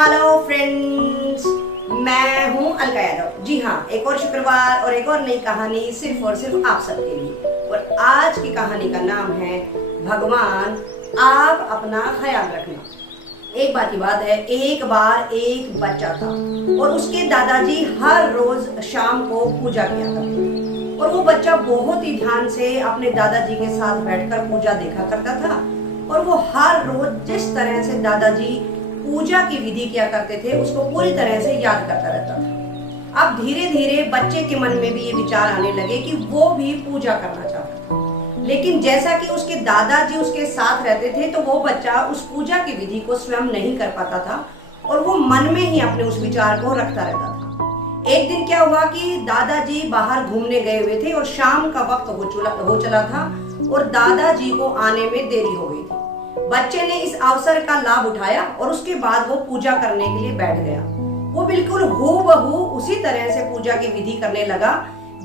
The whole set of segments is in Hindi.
हेलो फ्रेंड्स, मैं हूं अलका यादव। जी हाँ, एक और शुक्रवार और एक और नई कहानी सिर्फ और सिर्फ आप सबके लिए। और आज की कहानी का नाम है भगवान आप अपना ख्याल रखना। एक बार की बात है, एक बार एक बच्चा था और उसके दादाजी हर रोज शाम को पूजा किया करते थे। और वो बच्चा बहुत ही ध्यान से अपने दादाजी के साथ बैठकर पूजा देखा करता था। और वो हर रोज जिस तरह से दादाजी पूजा की विधि किया करते थे उसको पूरी तरह से याद करता रहता था। अब धीरे धीरे बच्चे के मन में भी ये विचार आने लगे कि वो भी पूजा करना चाहता था। लेकिन जैसा कि उसके दादाजी उसके साथ रहते थे तो वो बच्चा उस पूजा की विधि को स्वयं नहीं कर पाता था और वो मन में ही अपने उस विचार को रखता रहता था। एक दिन क्या हुआ कि दादाजी बाहर घूमने गए हुए थे और शाम का वक्त हो चला था और दादाजी को आने में देरी हो गई थी। बच्चे ने इस अवसर का लाभ उठाया और उसके बाद वो पूजा करने के लिए बैठ गया। वो बिल्कुल हूबहू उसी तरह से पूजा की विधि करने लगा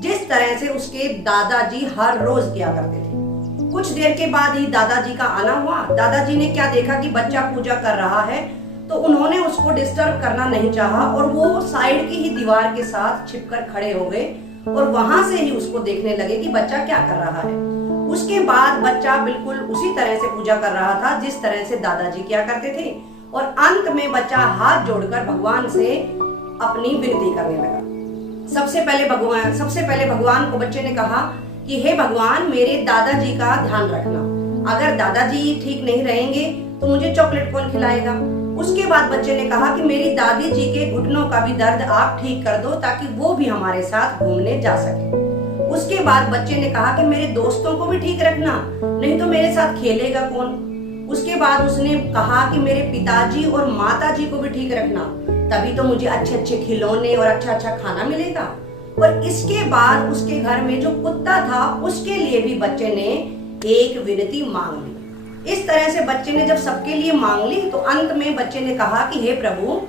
जिस तरह से उसके दादाजी हर रोज किया करते थे। कुछ देर के बाद ही दादाजी का आना हुआ। दादाजी ने क्या देखा कि बच्चा पूजा कर रहा है तो उन्होंने उसको डिस्टर्ब करना नहीं चाहा और वो साइड की ही दीवार के साथ छिपकर खड़े हो गए और वहां से ही उसको देखने लगे कि बच्चा क्या कर रहा है। उसके बाद बच्चा बिल्कुल उसी तरह से पूजा कर रहा था जिस तरह से दादाजी किया करते थे। और अंत में बच्चा हाथ जोड़कर भगवान से अपनी विनती करने लगा। सबसे पहले भगवान को बच्चे ने कहा कि हे भगवान, मेरे दादाजी का ध्यान रखना। अगर दादाजी ठीक नहीं रहेंगे तो मुझे चॉकलेट कौन खिलाएगा। उसके बाद बच्चे ने कहा कि मेरी दादी जी के घुटनों का भी दर्द आप ठीक कर दो ताकि वो भी हमारे साथ घूमने जा सके। उसके बाद बच्चे ने कहा कि मेरे दोस्तों को भी ठीक रखना, नहीं तो मेरे साथ खेलेगा कौन। उसके बाद उसने कहा कि मेरे पिताजी और माताजी को भी ठीक रखना, तभी तो मुझे अच्छे अच्छे खिलौने और अच्छा अच्छा खाना मिलेगा। और इसके बाद उसके घर में जो कुत्ता था उसके लिए भी बच्चे ने एक विनती मांग ली। इस तरह से बच्चे ने जब सबके लिए मांग ली तो अंत में बच्चे ने कहा कि हे प्रभु,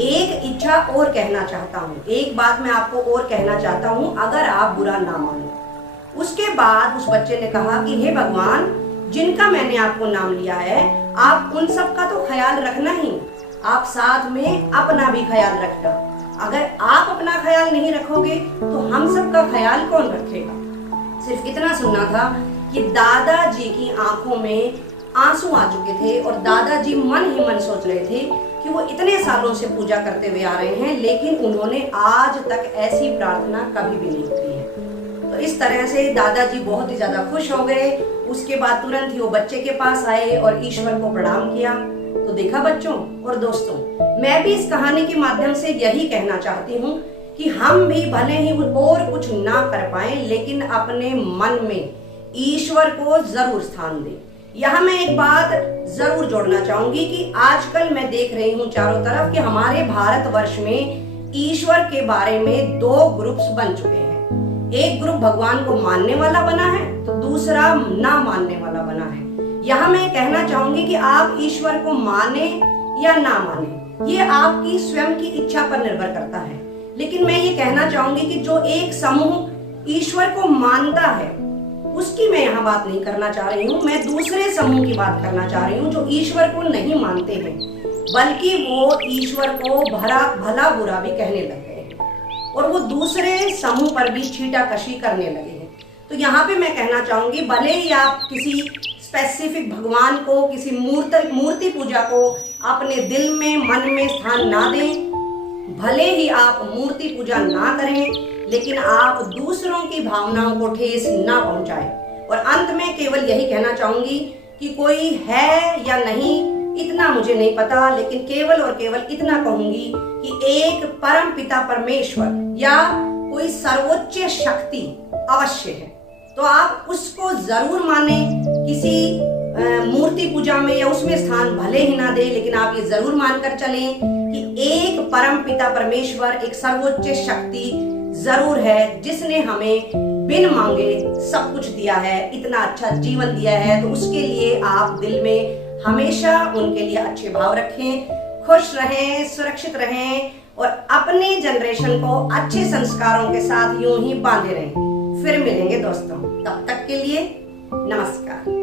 एक इच्छा और कहना चाहता हूँ, एक बात मैं आपको और कहना चाहता हूँ, अगर आप बुरा ना मानो। उसके बाद उस बच्चे ने कहा कि हे भगवान, जिनका मैंने आपको नाम लिया है आप उन सब का तो ख्याल रखना ही, आप साथ में अपना भी ख्याल रखना। अगर आप अपना ख्याल नहीं रखोगे तो हम सब का ख्याल कौन रखेगा। सिर्फ इतना सुनना था कि दादाजी की आंखों में आंसू आ चुके थे और दादाजी मन ही मन सोच रहे थे कि वो इतने सालों से पूजा करते हुए आ रहे हैं लेकिन उन्होंने आज तक ऐसी प्रार्थना कभी भी नहीं की है। तो इस तरह से दादाजी बहुत ही ज्यादा खुश हो गए। उसके बाद तुरंत ही वो बच्चे के पास आए और ईश्वर को प्रणाम किया। तो देखा बच्चों और दोस्तों, मैं भी इस कहानी के माध्यम से यही कहना चाहती हूँ कि हम भी भले ही और कुछ ना कर पाए लेकिन अपने मन में ईश्वर को जरूर स्थान दें। यहाँ मैं एक बात जरूर जोड़ना चाहूंगी कि आजकल मैं देख रही हूँ चारों तरफ कि हमारे भारतवर्ष में ईश्वर के बारे में दो ग्रुप्स बन चुके हैं। एक ग्रुप भगवान को मानने वाला बना है तो दूसरा ना मानने वाला बना है। यहाँ मैं कहना चाहूंगी कि आप ईश्वर को माने या ना माने, ये आपकी स्वयं की इच्छा पर निर्भर करता है। लेकिन मैं ये कहना चाहूंगी कि जो एक समूह ईश्वर को मानता है उसकी मैं यहाँ बात नहीं करना चाह रही हूँ, मैं दूसरे समूह की बात करना चाह रही हूँ जो ईश्वर को नहीं मानते हैं बल्कि वो ईश्वर को भला बुरा भी कहने लग गए हैं और वो दूसरे समूह पर भी छीटाकशी करने लगे हैं। तो यहाँ पे मैं कहना चाहूंगी, भले ही आप किसी स्पेसिफिक भगवान को, किसी मूर्ति पूजा को अपने दिल में मन में स्थान ना दें, भले ही आप मूर्ति पूजा ना करें लेकिन आप दूसरों की भावनाओं को ठेस ना पहुंचाएं। और अंत में केवल यही कहना चाहूंगी कि कोई है या नहीं इतना मुझे नहीं पता, लेकिन केवल और केवल इतना कहूंगी कि एक परम पिता परमेश्वर या कोई सर्वोच्च शक्ति अवश्य है। तो आप उसको जरूर माने, किसी मूर्ति पूजा में या उसमें स्थान भले ही ना दे लेकिन आप ये जरूर मानकर चलें कि एक परम पिता परमेश्वर, एक सर्वोच्च शक्ति जरूर है जिसने हमें बिन मांगे सब कुछ दिया है, इतना अच्छा जीवन दिया है। तो उसके लिए आप दिल में हमेशा उनके लिए अच्छे भाव रखें, खुश रहें, सुरक्षित रहें और अपने जनरेशन को अच्छे संस्कारों के साथ यूं ही बांधे रहें। फिर मिलेंगे दोस्तों, तब तक के लिए नमस्कार।